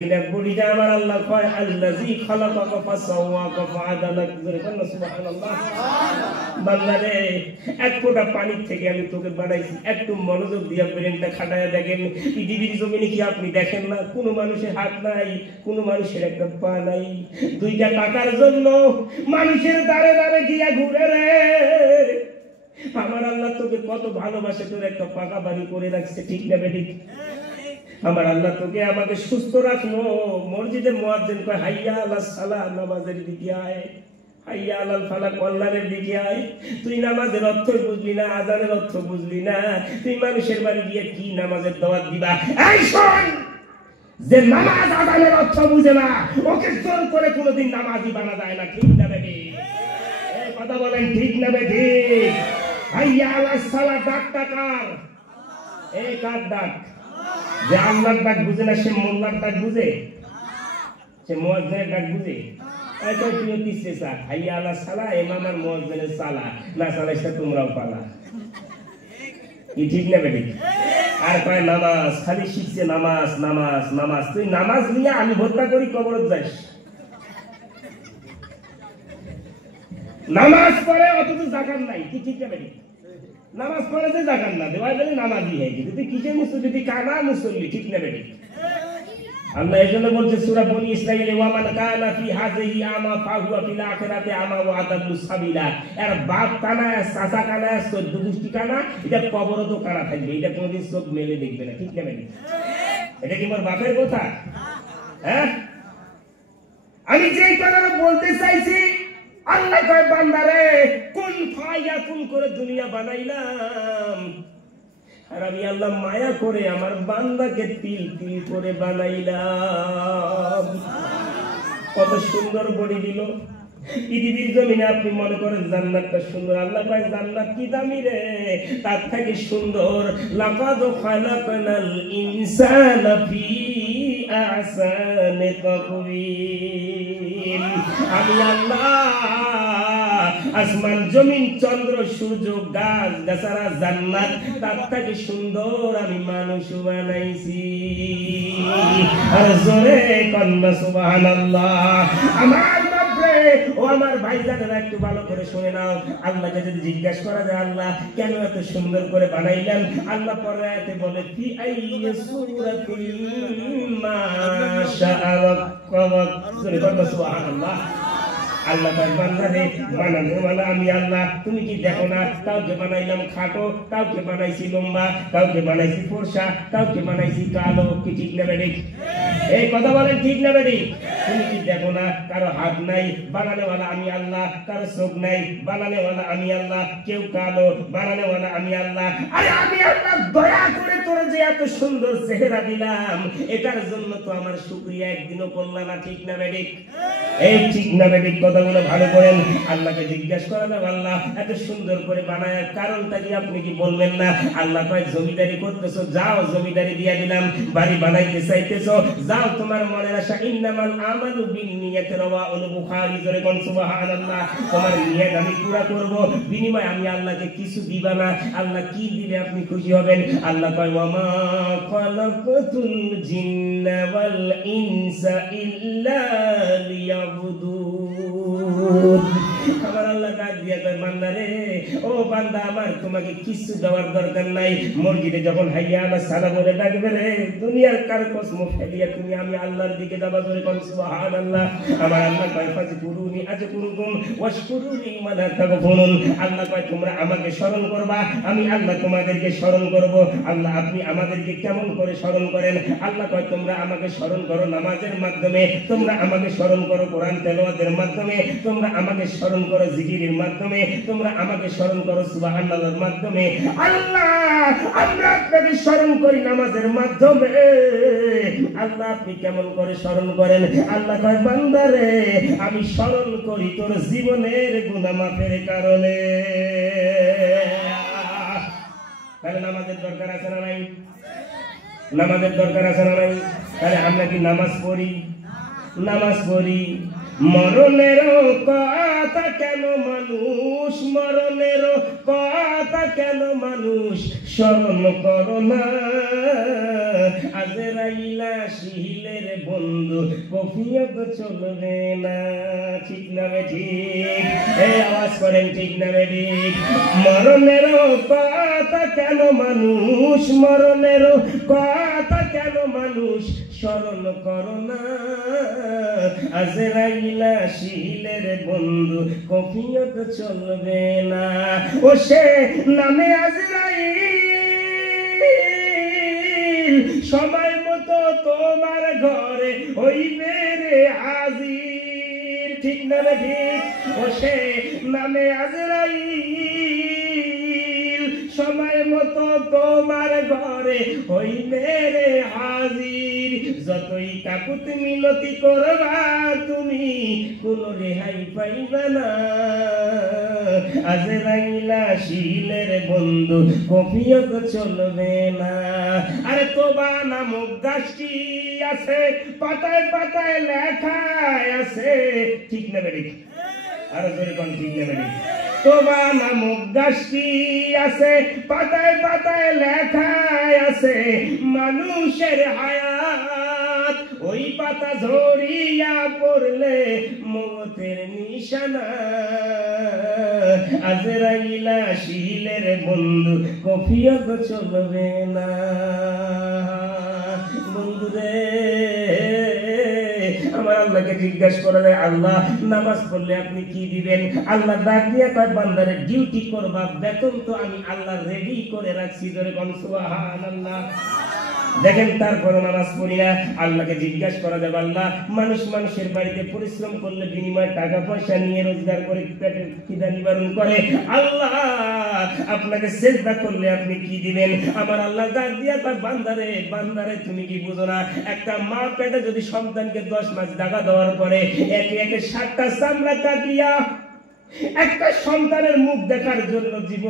বুড়িটা আমার আল্লাহ কয় আল্লাযী খালাকাকা ফাসাওয়াকা ফাআদালাক। সুবহানাল্লাহ। বান্দারে এক ফোঁটা পানির থেকে আমি তোকে বানাইছি, একটু মনোযোগ দিয়ে ব্রেনটা খাটায়া দেখেন। পৃথিবীর জমিনে কি আপনি দেখেন না কোনো মানুষের হাত নাই, কোনো মানুষের একটা পা নাই? দুইটা টাকার জন্য মানুষের দাঁড়ে দাঁড়ে গিয়া ঘুরে রে। আমার আল্লাহ তোকে কত ভালোবাসে, তোর একটা পাকা বাড়ি করে রাখছে, ঠিক না বেঠিক? আমার আল্লাহ তোকে আমাকে সুস্থ রাখলো। মসজিদে মুয়াজ্জিন কয় হাইয়া আলাস সালাহ, নামাজের দিকে আয়, হাইয়া আলাল ফালাহ, কল্যাণের দিকে আয়। তুই নামাজের অর্থ বুঝলি না, আজানের অর্থ বুঝলি না, তুই মানুষের বাড়ি গিয়ে কি নামাজের দাওয়াত দিবা? এই শোন, যে নামাজ আজানের অর্থ বুঝে না ওকে জোর করে কোনোদিন নামাজি বানা যায় না, ঠিক না বেটি? এই কথা বলেন, ঠিক না বেটি? হাইয়া আলাস সালাহ ডাকটা কার? এই কার ডাক? যে আল্লাহর ডাক বুঝে না সে মোল্লার ডাক বুঝে, সে মুয়াজ্জিনের ডাক বুঝে। এইটা তুই কিসে চা হাইয়া আলা সালা, ইমাম আর মুয়াজ্জিনের সালা না সালাইছে তোমরাও পালা, কি ঠিক না বেটি? আর কয় নামাজ, খালি শিখছে নামাজ নামাজ নামাজ। তুই নামাজ নিয়ে আমি হত্যা করি কবরত যাস, নামাজ পড়ে অথচ যাকাত নাই, কি ঠিক না বেটি? নামাজ পড়ে যে যাকাত না দেওয়া গেলে নামাজি হয়ে গেছে, তুই কিসের মুসল্লি? তুই কানা মুসল্লি, ঠিক না বেটি? আল্লাহ এজন্য বলছে সূরা বনী ইসরাঈলে ওয়া মান কানা ফি হাযিহি আমা ফাহুয়া ফিল আখিরাতি আমা ওয়া আদাল্লু সাবিলা। এর বাপ কানা, চাচা কানা, চোদ্দ গোষ্ঠী কানা, এটা কবরও কানা থাকবে, এটা কোনোদিন চোখ মেলে দেখবে না, ঠিক না বেটি? এটা কি আমার বাপের কথা? হ্যাঁ, আমি যে কথাটা বলতে চাইছি, আল্লাহ কয় বান্দারে কুন ফায়াকুন করে দুনিয়া বানাইলাম, আর আমি আল্লাহ মায়া করে আমার বান্দাকে তিল তিল করে বানাইলাম। কত সুন্দর বডি দিল পৃথিবীর জমিনে। আপনি মনে করেন জান্নাতটা সুন্দর, আল্লাহ কয় জান্নাত কি দামি রে, তার থেকে সুন্দর লাকাদ খালাকনাল ইনসানা ফি আহসানি তাকওয়িম। আমি আল্লাহ আসমান জমিন চন্দ্র সূর্য গাছ গাছারা জান্নাত তার থেকে সুন্দর আমি মানুষ বানাইছি। আর জোরে কন্যা সুবহানাল্লাহ। আমার বাপরে ও আমার ভাইজানেরা একটু ভালো করে শুনে নাও। আল্লাহকে যদি জিজ্ঞাসা করা যায় আল্লাহ কেন এত সুন্দর করে বানাইলেন, আল্লাহ পরে আয়াতে বলে ফি আইয়ি সূরাতিন মা শাআ রাক্কাবা। জোরে কন্যা সুবহানাল্লাহ। আল্লাহ তার বান্দারে বানানো ওয়ালা আমি আল্লাহ। তুমি কি দেখো না, কাউকে বানাইলাম খাটো, কাউকে বানাইছি লম্বা, কাউকে বানাইছি ফর্সা, কাউকে বানাইছি কালো, কি ঠিক না বেটি? এই কথা বলেন, ঠিক না বেটি? তুমি কি দেখো না, কারো হাত নাই, বানানো ওয়ালা আমি আল্লাহ, কারো চোখ নাই, বানানো ওয়ালা আমি আল্লাহ, কেউ কালো, বানানো ওয়ালা আমি আল্লাহ। আরে আমি আল্লাহ দয়া করে তোরে যে এত সুন্দর চেহারা দিলাম, এটার জন্য তো আমার শুকরিয়া একদিনও করলাম না, ঠিক না বেটি? এই ঠিক না বেটি? কথাগুলো ভালো করেন। আল্লাহকে জিজ্ঞাসা করা যাবে আল্লাহ এত সুন্দর করে বানায় কারণটা কি আপনি কি বলবেন না? আল্লাহ কয় জমিদারি করতেছো, যাও জমিদারি দিয়া দিলাম। বাড়ি বানাইতে চাইতেছো, যাও তোমার মনের আশা ইন্নামাল আমালু বিন্নিয়াতি রাওয়াহুল বুখারী। জোরে কোন সুবহানাল্লাহ। তোমার নিয়ত আমি পুরা করব, বিনিময়ে আমি আল্লাহকে কিছু দিবা না। আল্লাহ কি দিলে আপনি খুশি হবেন? আল্লাহ কয় ওয়া মা খালাকাতুল জিন্না ওয়াল ইনসা ইল্লা লিয়াবুদুন। আমার আল্লাহ ডাক দিয়া কয় বান্দা রে, ও বান্দা আমার তোমাকে কিছু দেওয়ার দরকার নাই। মসজিদে যখন হাইয়া আলা সালাহ বলে ডাকবে রে, দুনিয়ার কার কসমো ফেলিয়া তুমি আমি আল্লাহর দিকে যাবা। জোরে কোন সুবহানাল্লাহ। আমার আল্লাহ কয় ফাজকুরুনি আযকুরুকুম ওয়াশকুরুনি ওয়ালা তাকফুরুন। আল্লাহ কয় তোমরা আমাকে স্মরণ করবা, আমি আল্লাহ তোমাদেরকে স্মরণ করব। আল্লাহ আপনি আমাদেরকে কেমন করে স্মরণ করেন? আল্লাহ কয় তোমরা আমাকে স্মরণ করো নামাজের মাধ্যমে, তোমরা আমাকে স্মরণ করো কোরআন তেলাওয়াতের মাধ্যমে, তোমরা আমাকে স্মরণ করো জিকিরের মাধ্যমে, তোমরা আমাকে স্মরণ করো সুবহানাল্লাহর মাধ্যমে। আল্লাহ আমরা আপনাকে স্মরণ করি নামাজের মাধ্যমে। আল্লাহ আপনি কেমন করে স্মরণ করেন? আল্লাহ কয় বান্দারে আমি স্মরণ করি তোর জীবনের গুনাহ মাফের কারণে। তাহলে নামাজের দরকার আছে না নাই? নামাজের দরকার আছে না নাই? তাহলে আমরা কি নামাজ পড়ি? নামাজ পড়ি। মরণের কথা কেন মানুষ, মরণের কথা কেন মানুষ স্মরণ করো না। আজরাইলা শিহিলের বন্ধু কফিয়ত চলবে না। ঠিক না ঠিক? এই আওয়াজ করেন ঠিক না ঠিক? মরণের কথা কেন মানুষ, মরণের কথা কেন মানুষ স্মরণ করো না। আজরাইলা শিহিলের বন্ধু কফিয়ত চলবে না। ও সে নামে আজরাইল সময় মতো তোমার ঘরে হইবে রে হাজির। ঠিক না ঠিক? ও সে নামে আজরাইল সময় মতো তোমার ঘরে হইবে রে হাজির। যতই কাকুত মিনতি করবা তুমি কোন রেহাই পাইবা না। আজরাইলা শিলের বন্ধু কফিয়ত চলবে না। আরে তোবা নামক গাছটি আছে, পাতায় পাতায় লেখা আছে। ঠিক না বেরি? আরে জোরে কোন ঠিক না বেরি? তোবা নামক গাছটি আছে, পাতায় পাতায় লেখা আছে মানুষের হায়াত। ওই পাতা ঝরিয়া পড়লে মৌতের নিশানা। আজরাইলা শিলের বন্ধু কফিয়ত চলবে না। বন্ধুরে আমার আল্লাহকে জিজ্ঞাসা করা যায়, আল্লাহ নামাজ পড়লে আপনি কি দিবেন? আল্লাহ ডাক দিয়া কয়, বান্দারে ডিউটি করবা, বেতন তো আমি আল্লাহ রেডি করে রাখছি। ধরে কোন সুবহানাল্লাহ। দেখেন তারপর নামাজ পড়ি না। আল্লাহকে জিজ্ঞাসা করা যাবে, আল্লাহ মানুষের বাড়িতে পরিশ্রম করলে বিনিময়ে টাকা পয়সা নিয়ে রোজগার করে পেটের খিদা নিবারণ করে, আল্লাহ আপনাকে সেজদা করলে আপনি কি দিবেন? আমার আল্লাহ ডাক দিয়া তার বান্দারে, বান্দারে তুমি কি বুঝো না? একটা মা পেটে যদি সন্তানকে 10 মাস জাগা দেওয়ার পরে একে একে 7টা চামড়া কাটিয়া একটা সন্তানের মুখ দেখার জন্য জীবন